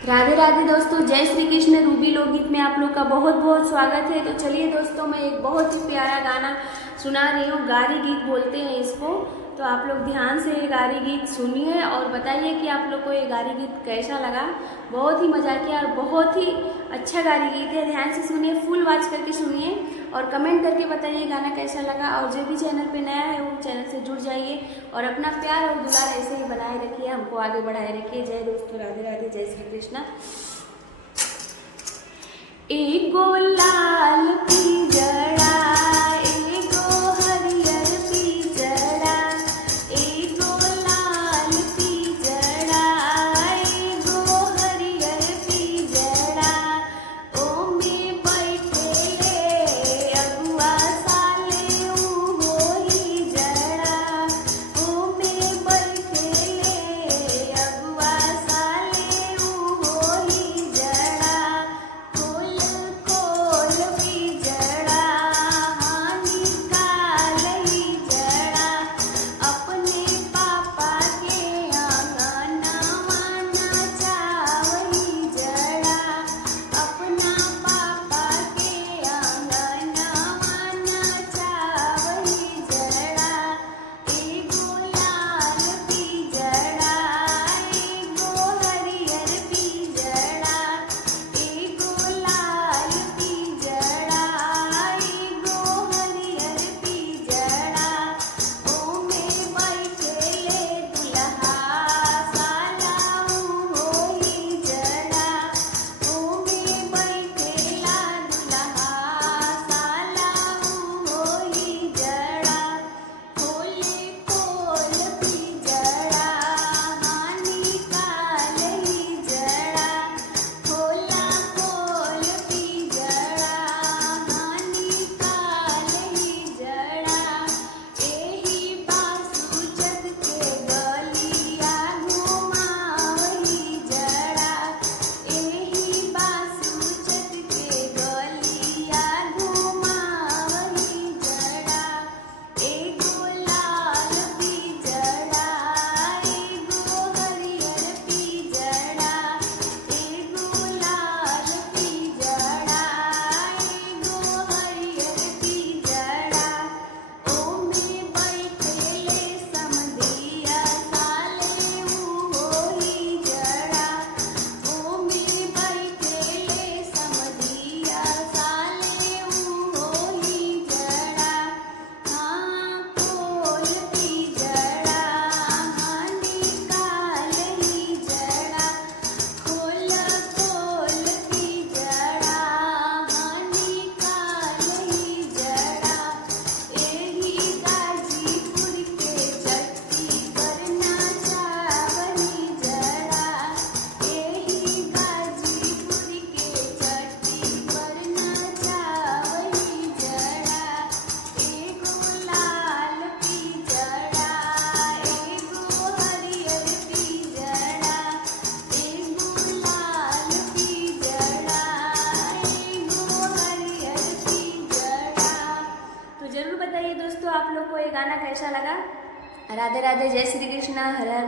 राधे राधे दोस्तों, जय श्री कृष्ण। रूबी लोकगीत में आप लोग का बहुत बहुत स्वागत है। तो चलिए दोस्तों, मैं एक बहुत ही प्यारा गाना सुना रही हूँ। गारी गीत बोलते हैं इसको। तो आप लोग ध्यान से ये गारी गीत सुनिए और बताइए कि आप लोग को ये गारी गीत कैसा लगा। बहुत ही मजा किया और बहुत ही अच्छा गारी गीत है। ध्यान से सुनिए, फुल वॉच करके सुनिए और कमेंट करके बताइए गाना कैसा लगा। और जो भी चैनल पे नया है वो चैनल से जुड़ जाइए और अपना प्यार और दुलार ऐसे ही बनाए रखिए, हमको आगे बढ़ाए रखिए। जय दोस्तों, राधे राधे, जय श्री कृष्ण। एगो लाल पिजड़ा, एगो हरियर पिजड़ा, एगो लाल पिजड़ा, एगो हरियर पिजड़ा, ओमे बैठेले अगुआ साले होई जड़ा, ओमे बैठेले अगुआ साले होई जड़ा। खोल खोल पिजड़ा, हानि कालही जड़ा, अपने पापा के आंगनवा नचावही जड़ा, अपना पापा के आंगनवा नचावही जड़ा। एगो लाल पिजड़ा, एगो हरियर पिजड़ा, एगो लाल पिजड़ा, एगो हरियर पिजड़ा, ओमे बैठेले दुल्हा साला होई जड़ा, ओमे बैठेला दुल्हा साला होई जड़ा। खोले खोल पिजड़ा, हानि कालही जड़ा, खोला खोल पिजड़ा, हानि कालही जड़ा। एही बासुचत के गलिया घुमावही जड़ा, एही बासुचत के गलिया घुमावही जड़ा। एगो लाल पिजड़ा, एगो हरियर पिजड़ा, एगो लाल पिजड़ा, एगो हरियर पिजड़ा, ओमे बैठेले समधिया साले होई जड़ा, ओमे बैठेले समधिया साले होई जड़ा। हाँ खोल पिजड़ा, हानि कालही जड़ा, खोल खोल पिजड़ा, हानि कालही जड़ा। एही गाजीपुर के चट्टी पर नचावही जड़ा, एही गाजीपुर के चट्टी पर नचावही जड़ा। एगो लाल पिजड़ा, एगो हरियर पिजड़ा, एगो लाल पिजड़ा, एगो हरियर पिजड़ा। तो जरूर बताइए दोस्तों, आप लोग को ये गाना कैसा लगा। राधे राधे, जय श्री कृष्ण, हर हर